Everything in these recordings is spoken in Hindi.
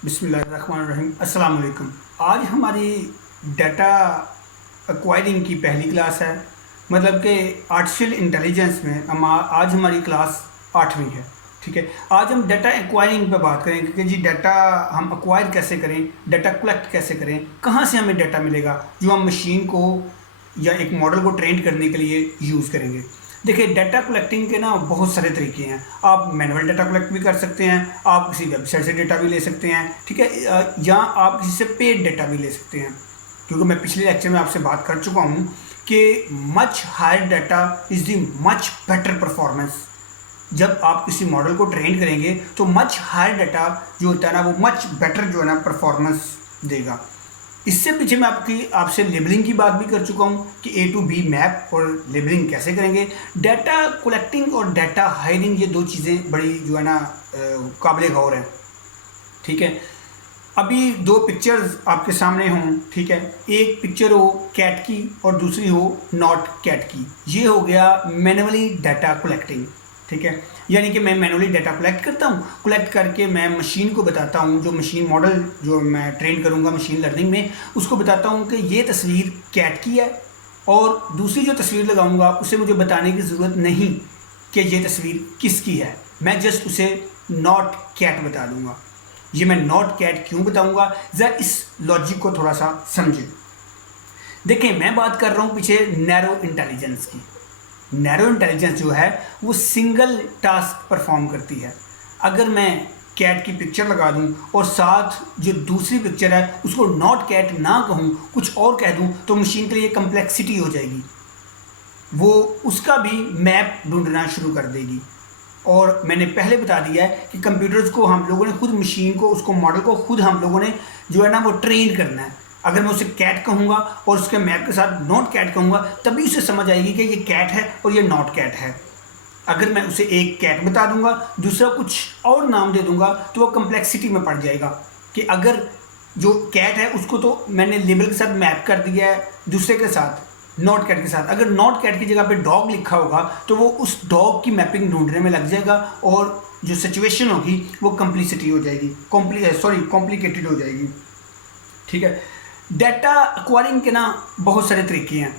बिस्मिल्लाहिर्रहमानिर्रहीम अस्सलाम वालेकुम। आज हमारी डाटा एक्वायरिंग की पहली क्लास है। मतलब कि आर्टिफिशियल इंटेलिजेंस में आज हमारी क्लास 8वीं है। ठीक है, आज हम डाटा एक्वायरिंग पे बात करेंगे कि जी डाटा हम एक्वायर कैसे करें, डाटा कलेक्ट कैसे करें, कहाँ से हमें डाटा मिलेगा जो हम मशीन को या एक मॉडल को ट्रेन करने के लिए यूज़ करेंगे। देखिए, डाटा कलेक्टिंग के ना बहुत सारे तरीके हैं। आप मैनुअल डाटा कलेक्ट भी कर सकते हैं, आप किसी वेबसाइट से डाटा भी ले सकते हैं, ठीक है, या आप किसी से पेड डाटा भी ले सकते हैं। क्योंकि मैं पिछले लेक्चर में आपसे बात कर चुका हूँ कि much higher data is the much better performance. जब आप किसी मॉडल को ट्रेन करेंगे तो मच हायर डाटा जो होता है ना वो मच बेटर जो है ना परफॉर्मेंस देगा। इससे पीछे मैं आपसे लेबलिंग की बात भी कर चुका हूँ कि ए टू बी मैप और लेबलिंग कैसे करेंगे। डाटा कलेक्टिंग और डाटा हायरिंग ये दो चीज़ें बड़ी जो है ना काबिल गौर हैं। ठीक है, अभी दो पिक्चर्स आपके सामने हों, ठीक है, एक पिक्चर हो कैट की और दूसरी हो नॉट कैट की। ये हो गया मैनुअली डाटा कलेक्टिंग। ठीक है, यानी कि मैं मैनुअली डाटा कलेक्ट करता हूँ, कलेक्ट करके मैं मशीन को बताता हूँ, जो मशीन मॉडल जो मैं ट्रेन करूँगा मशीन लर्निंग में उसको बताता हूँ कि ये तस्वीर कैट की है और दूसरी जो तस्वीर लगाऊंगा उसे मुझे बताने की ज़रूरत नहीं कि ये तस्वीर किसकी है, मैं जस्ट उसे नॉट कैट बता दूंगा। ये मैं नॉट कैट क्यों बताऊंगा, ज़रा इस लॉजिक को थोड़ा सा समझें। देखिए, मैं बात कर रहा हूँ पीछे नैरो इंटेलिजेंस की। नैरो इंटेलिजेंस जो है वो सिंगल टास्क परफॉर्म करती है। अगर मैं कैट की पिक्चर लगा दूं और साथ जो दूसरी पिक्चर है उसको नॉट कैट ना कहूं, कुछ और कह दूं, तो मशीन के लिए कम्प्लेक्सिटी हो जाएगी। वो उसका भी मैप ढूंढना शुरू कर देगी। और मैंने पहले बता दिया है कि कंप्यूटर्स को हम लोगों ने खुद मशीन को उसको मॉडल को खुद हम लोगों ने जो है ना वो ट्रेन करना है। अगर मैं उसे कैट कहूँगा और उसके मैप के साथ नॉट कैट कहूँगा तभी उसे समझ आएगी कि ये कैट है और ये नॉट कैट है। अगर मैं उसे एक कैट बता दूंगा, दूसरा कुछ और नाम दे दूंगा, तो वो कम्प्लेक्सिटी में पड़ जाएगा कि अगर जो कैट है उसको तो मैंने लेबल के साथ मैप कर दिया है दूसरे के साथ नॉट कैट के साथ, अगर नॉट कैट की जगह पे डॉग लिखा होगा तो वो उस डॉग की मैपिंग ढूंढने में लग जाएगा और जो सिचुएशन होगी वो कम्प्लिसिटी हो जाएगी, कॉम्प्लिकेटेड हो जाएगी। ठीक है, डाटा एक्वायरिंग के ना बहुत सारे तरीके हैं।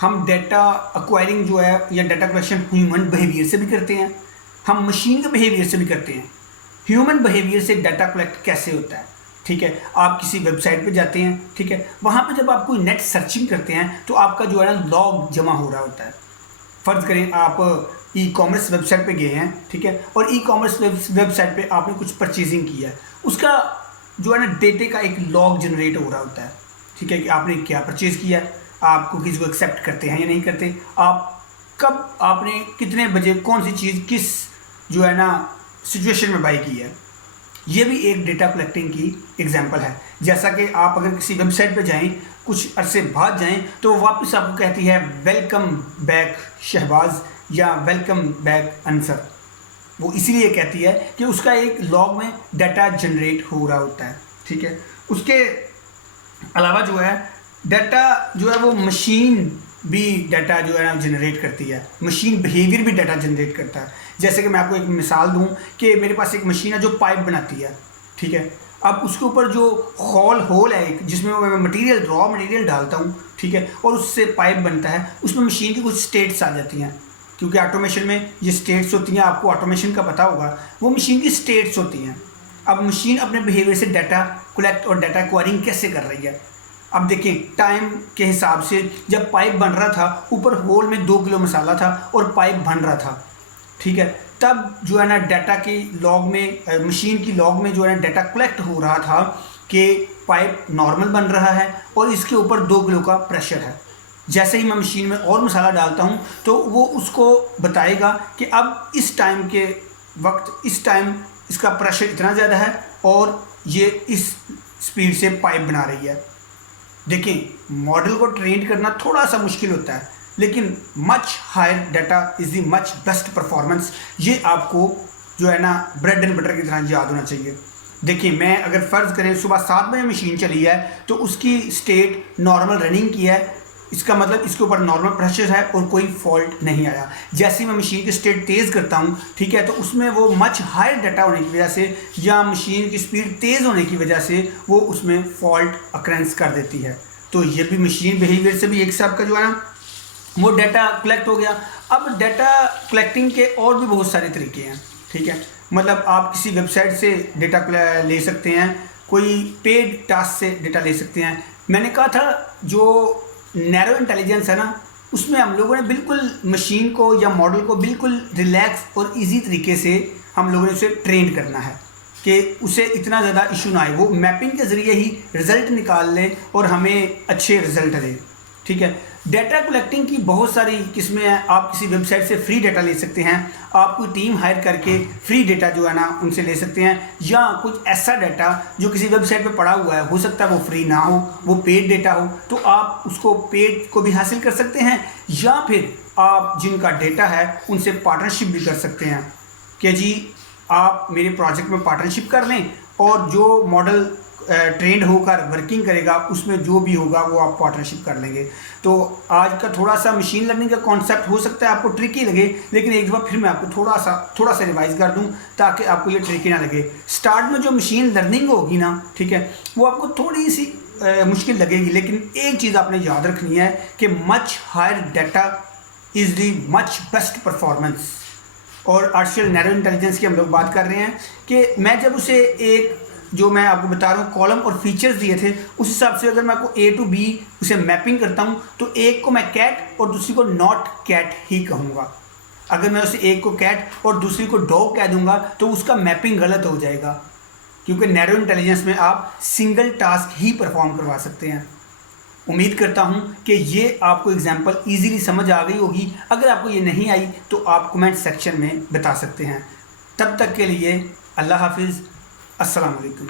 हम डाटा एक्वायरिंग जो है या डाटा कलेक्शन ह्यूमन बिहेवियर से भी करते हैं, हम मशीन के बिहेवियर से भी करते हैं। ह्यूमन बिहेवियर से डाटा कलेक्ट कैसे होता है, ठीक है, आप किसी वेबसाइट पे जाते हैं, ठीक है, वहाँ पे जब आप कोई नेट सर्चिंग करते हैं तो आपका जो है ना लॉग जमा हो रहा होता है। फ़र्ज़ करें आप ई कॉमर्स वेबसाइट पे गए हैं, ठीक है, और ई कॉमर्स वेबसाइट पे आपने कुछ परचेजिंग किया है, उसका जो है ना डेटे का एक लॉग जनरेट हो रहा होता है। ठीक है, कि आपने क्या परचेज़ किया है, आप कुकीज़ को एक्सेप्ट करते हैं या नहीं करते, आप कब आपने कितने बजे कौन सी चीज़ किस जो है ना सिचुएशन में बाई की है। ये भी एक डेटा कलेक्टिंग की एग्जांपल है। जैसा कि आप अगर किसी वेबसाइट पे जाएं, कुछ अरसे बाद जाएं तो वापस आपको कहती है वेलकम बैक शहबाज या वेलकम बैक अंसर। वो इसीलिए कहती है कि उसका एक लॉग में डाटा जनरेट हो रहा होता है। ठीक है, उसके अलावा जो है डाटा जो है वो मशीन भी डाटा जो है ना जनरेट करती है, मशीन बिहेवियर भी डाटा जनरेट करता है। जैसे कि मैं आपको एक मिसाल दूं कि मेरे पास एक मशीन है जो पाइप बनाती है, ठीक है, अब उसके ऊपर जो होल है एक, जिसमें मैं मटेरियल रॉ मटेरियल डालता हूँ, ठीक है, और उससे पाइप बनता है, उसमें मशीन की कुछ स्टेट्स आ जाती हैं। क्योंकि ऑटोमेशन में ये स्टेट्स होती हैं, आपको ऑटोमेशन का पता होगा, वो मशीन की स्टेट्स होती हैं। अब मशीन अपने बिहेवियर से डाटा कलेक्ट और डाटा एक्वायरिंग कैसे कर रही है। अब देखिए, टाइम के हिसाब से जब पाइप बन रहा था, ऊपर होल में 2 किलो मसाला था और पाइप बन रहा था, ठीक है, तब जो है ना डाटा की लॉग में मशीन की लॉग में जो है ना डाटा कलेक्ट हो रहा था कि पाइप नॉर्मल बन रहा है और इसके ऊपर 2 किलो का प्रेशर है। जैसे ही मैं मशीन में और मसाला डालता हूँ तो वो उसको बताएगा कि अब इस टाइम के वक्त इस टाइम इसका प्रेशर इतना ज़्यादा है और ये इस स्पीड से पाइप बना रही है। देखिए, मॉडल को ट्रेन करना थोड़ा सा मुश्किल होता है, लेकिन much higher data is the much best performance. ये आपको जो है ना ब्रेड एंड बटर की तरह याद होना चाहिए। देखिए, मैं अगर फ़र्ज़ करें सुबह 7 बजे मशीन चली है तो उसकी स्टेट नॉर्मल रनिंग की है, इसका मतलब इसके ऊपर नॉर्मल प्रेशर है और कोई फॉल्ट नहीं आया। जैसे ही मैं मशीन की स्टेट तेज़ करता हूँ, ठीक है, तो उसमें वो मच हायर डाटा होने की वजह से या मशीन की स्पीड तेज़ होने की वजह से वो उसमें फॉल्ट अक्रेंस कर देती है। तो ये भी मशीन बिहेवियर से भी एक हिसाब का जो है ना वो डाटा कलेक्ट हो गया। अब डाटा कलेक्टिंग के और भी बहुत सारे तरीके हैं, ठीक है। मतलब आप किसी वेबसाइट से डेटा ले सकते हैं, कोई पेड टास्क से डेटा ले सकते हैं। मैंने कहा था जो नैरो इंटेलिजेंस है ना, उसमें हम लोगों ने बिल्कुल मशीन को या मॉडल को बिल्कुल रिलैक्स और इजी तरीके से हम लोगों ने उसे ट्रेन करना है कि उसे इतना ज़्यादा इशू ना आए, वो मैपिंग के ज़रिए ही रिज़ल्ट निकाल ले और हमें अच्छे रिज़ल्ट दे, ठीक है। डाटा कलेक्टिंग की बहुत सारी किस्में हैं। आप किसी वेबसाइट से फ्री डाटा ले सकते हैं, आप कोई टीम हायर करके फ्री डाटा जो है ना उनसे ले सकते हैं, या कुछ ऐसा डाटा जो किसी वेबसाइट पे पड़ा हुआ है, हो सकता है वो फ्री ना हो, वो पेड डाटा हो, तो आप उसको पेड को भी हासिल कर सकते हैं, या फिर आप जिनका डाटा है उनसे पार्टनरशिप भी कर सकते हैं कि जी आप मेरे प्रोजेक्ट में पार्टनरशिप कर लें और जो मॉडल ट्रेंड होकर वर्किंग करेगा उसमें जो भी होगा वो आप पार्टनरशिप कर लेंगे। तो आज का थोड़ा सा मशीन लर्निंग का कॉन्सेप्ट हो सकता है आपको ट्रिकी लगे, लेकिन एक दफ़ा फिर मैं आपको थोड़ा सा रिवाइज कर दूं ताकि आपको ये ट्रिकी ना लगे। स्टार्ट में जो मशीन लर्निंग होगी ना, ठीक है, वो आपको थोड़ी सी मुश्किल लगेगी, लेकिन एक चीज़ आपने याद रखनी है कि much higher data is the much best performance. और आर्टिफिशियल नैरो इंटेलिजेंस की हम लोग बात कर रहे हैं कि मैं जब उसे एक जो मैं आपको बता रहा हूँ कॉलम और फीचर्स दिए थे, उस हिसाब से अगर मैं आपको A to B उसे मैपिंग करता हूँ तो एक को मैं कैट और दूसरी को नॉट कैट ही कहूँगा। अगर मैं उसे एक को कैट और दूसरी को डॉग कह दूँगा तो उसका मैपिंग गलत हो जाएगा, क्योंकि नैरो इंटेलिजेंस में आप सिंगल टास्क ही परफॉर्म करवा सकते हैं। उम्मीद करता हूँ कि ये आपको एग्जाम्पल ईजीली समझ आ गई होगी। अगर आपको ये नहीं आई तो आप कमेंट सेक्शन में बता सकते हैं। तब तक के लिए अल्लाह हाफिज़, अस्सलाम वालेकुम।